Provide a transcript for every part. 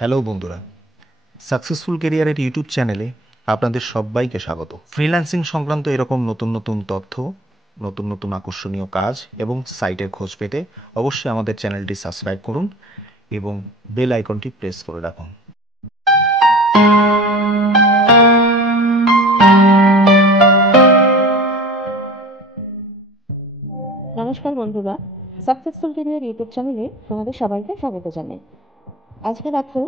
হ্যালো বন্ধুরা, সাকসেসফুল ক্যারিয়ারের ইউটিউব চ্যানেলে আপনাদের সবাইকে স্বাগত। ফ্রিল্যান্সিং সংক্রান্ত এরকম নতুন নতুন তথ্য, নতুন নতুন আকর্ষণীয় কাজ এবং সাইটের খোঁজ পেতে অবশ্যই আমাদের চ্যানেলটি সাবস্ক্রাইব করুন এবং বেল আইকনটি প্রেস করে রাখুন। নমস্কার বন্ধুরা, সাকসেসফুল ক্যারিয়ার ইউটিউব চ্যানেলে তোমাদের সবাইকে স্বাগত জানাই। আজকে দেখো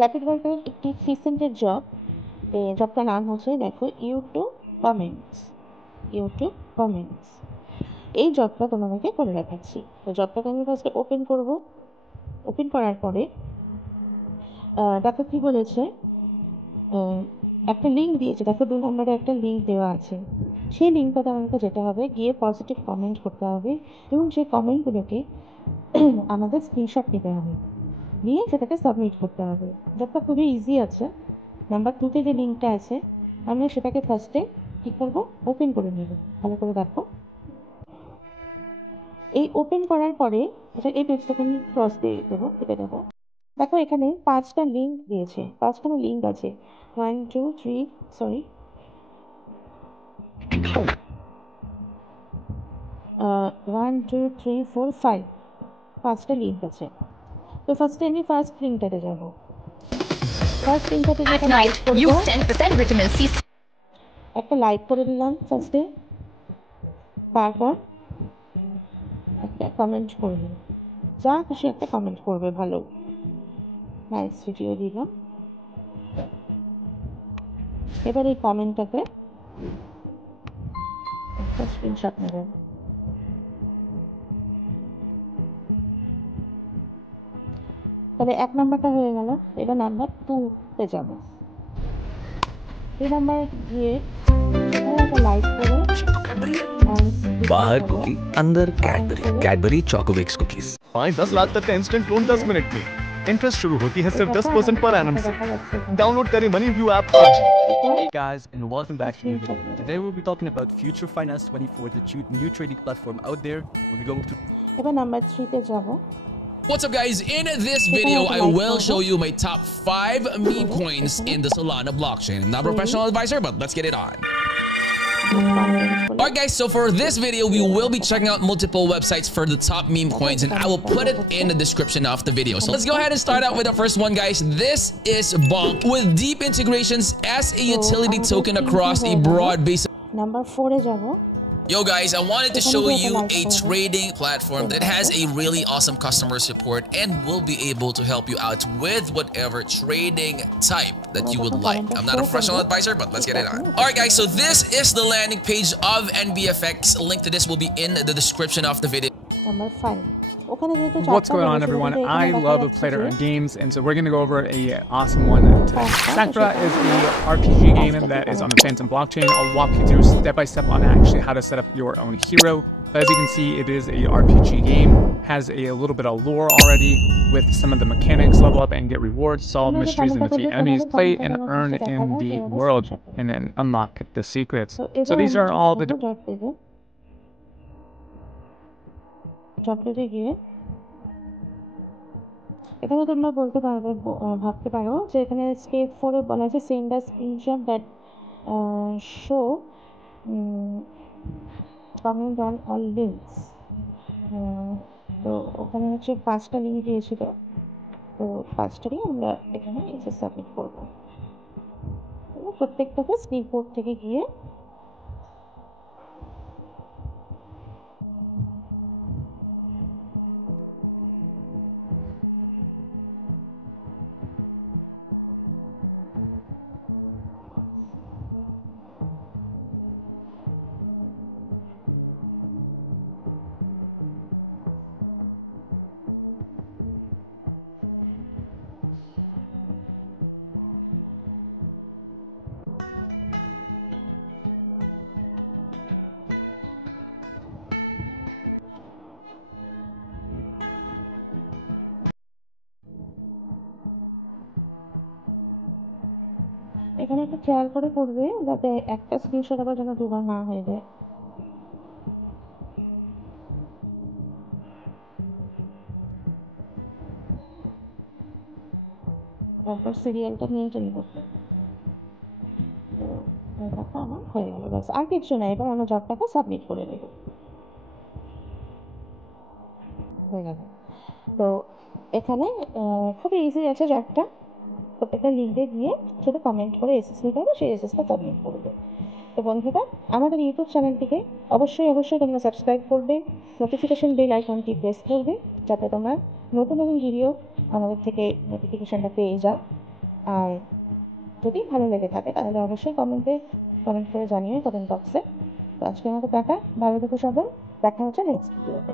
র্যাপিড ওয়ার্কের একটি রিসেন্টের জবটার নাম হচ্ছে দেখো ইউটিউব কমেন্টস। এই জবটা তোমাদেরকে করে দেখাচ্ছি। তো জবটাকে আমি ফার্স্টে ওপেন করব। ওপেন করার পরে দেখো কি বলেছে, একটা লিঙ্ক দিয়েছে। দেখো 2 নম্বরে একটা লিঙ্ক দেওয়া আছে। সেই লিঙ্কটাতে আমাকে যেতে হবে, গিয়ে পজিটিভ কমেন্ট করতে হবে এবং সেই কমেন্টগুলোকে আমাদের স্ক্রিনশট নিতে হবে, নিয়ে সেটাকে সাবমিট করতে হবে। জবটা খুবই ইজি আছে। নাম্বার 2তে যে লিঙ্কটা আছে, আমরা সেটাকে ফার্স্টে কী করবো, ওপেন করে নেব। ভালো করে দেখো, এই ওপেন করার পরে এই পেজটাকে আমি ক্রস দিয়ে দেবো, কেটে দেবো। দেখো এখানে 5টা লিঙ্ক দিয়েছে, 5খানা লিঙ্ক আছে। 1 2 3 সরি 1 2 3 4 5 5টা লিঙ্ক আছে। তো ফার্স্টে আমি ফার্স্ট লিঙ্কটাতে যাবো। ফার্স্ট লিঙ্কটাতে যেটা লাইক করবো, একটা লাইক করে দিলাম ফার্স্টে। তারপর একটা কমেন্ট করবে, যা খুশি একটা কমেন্ট করবে, ভালো নাইস ভিডিও দিলাম। এবার এই কমেন্টটাকে একটা স্ক্রিনশট নেবে। তাহলে 1 নাম্বারটা হয়ে গেল। এবার নাম্বার 2তে যাবো। 2 নাম্বার গিয়ে একটা লাইক করে बाहर कुकी अंदर कैडबरी चॉकोबिक्स कुकीज 5-10 लाख तक का इंस्टेंट लोन 10 मिनट में। इंटरेस्ट शुरू होती है सिर्फ 10% पर एनम से। डाउनलोड करें मनी व्यू ऐप आज। Hey guys, and welcome back to the video. Today we'll be talking about Future Finance 24, the new trading platform out there. We'll be going to এবার নাম্বার 3তে যাবো। What's up guys, in this video I will show you my top 5 meme coins in the Solana blockchain. I'm not a professional advisor, but let's get it on. Alright guys, so for this video we will be checking out multiple websites for the top meme coins, and I will put it in the description of the video. So let's go ahead and start out with the first one, guys. This is Bonk, with deep integrations as a utility token across a broad base. Number 4-এ যাবো। Yo guys, I wanted to show you a trading platform that has a really awesome customer support and will be able to help you out with whatever trading type that you would like. I'm not a professional advisor, but let's get it on. Alright guys, so this is the landing page of NBFX. Link to this will be in the description of the video. Number 5 ওখানে যেহেতু What's going on, everyone? I love a play to earn games, and so we're going to go over a awesome one today. Sakura is a RPG game that is on the Phantom blockchain. I'll walk you through step by step on actually how to set up your own hero. But as you can see, it is a RPG game, has a little bit of lore already with some of the mechanics, level up and get rewards, solve mysteries and defeat enemies, play and earn in the world, and then unlock the secrets. So these are all the চকলেটে গিয়ে এখানে তোমরা বলতে পারবে, ভাবতে পারো যে এখানে স্টেপ 4-এ বলা আছে সেন্ড আ screenshot that show comment on all links. তো ওখানে হচ্ছে 5টা লিঙ্ক দিয়েছিল, তো 5টারই আমরা এখানে এসে সাবমিট করবো। প্রত্যেকটাকে স্ক্রিনবোর্ড থেকে গিয়ে এখানে একটু খেয়াল করে করবে যাতে একটা স্ক্রিনশট আবার যেন দুবার না হয়ে যায়। তারপর সিরিয়ালটা মেনটেন করতে আমার হয়ে গেল, ব্যাস আর কিছু না। এবার আমরা জবটাকে সাবমিট করে দেব, হয়ে গেল। তো এখানে খুবই ইজি আছে জবটা। প্রত্যেকটা লিঙ্কে গিয়ে শুধু কমেন্ট করে এসএস নিতে হবে, সেই এসএসটা সাবমিট করবে। তো বন্ধুরা, আমাদের ইউটিউব চ্যানেলটিকে অবশ্যই তোমরা সাবস্ক্রাইব করবে, নোটিফিকেশন বেল আইকনটি প্রেস করবে, যাতে তোমরা নতুন ভিডিও আমাদের থেকে নোটিফিকেশানটা পেয়ে যাও। আর যদি ভালো লেগে থাকে তাহলে অবশ্যই কমেন্ট করে জানিও কমেন্ট বক্সে। তো আজকের মতো টাটা, ভালো থেকো সবাই, দেখা হচ্ছে নেক্সট ভিডিওতে।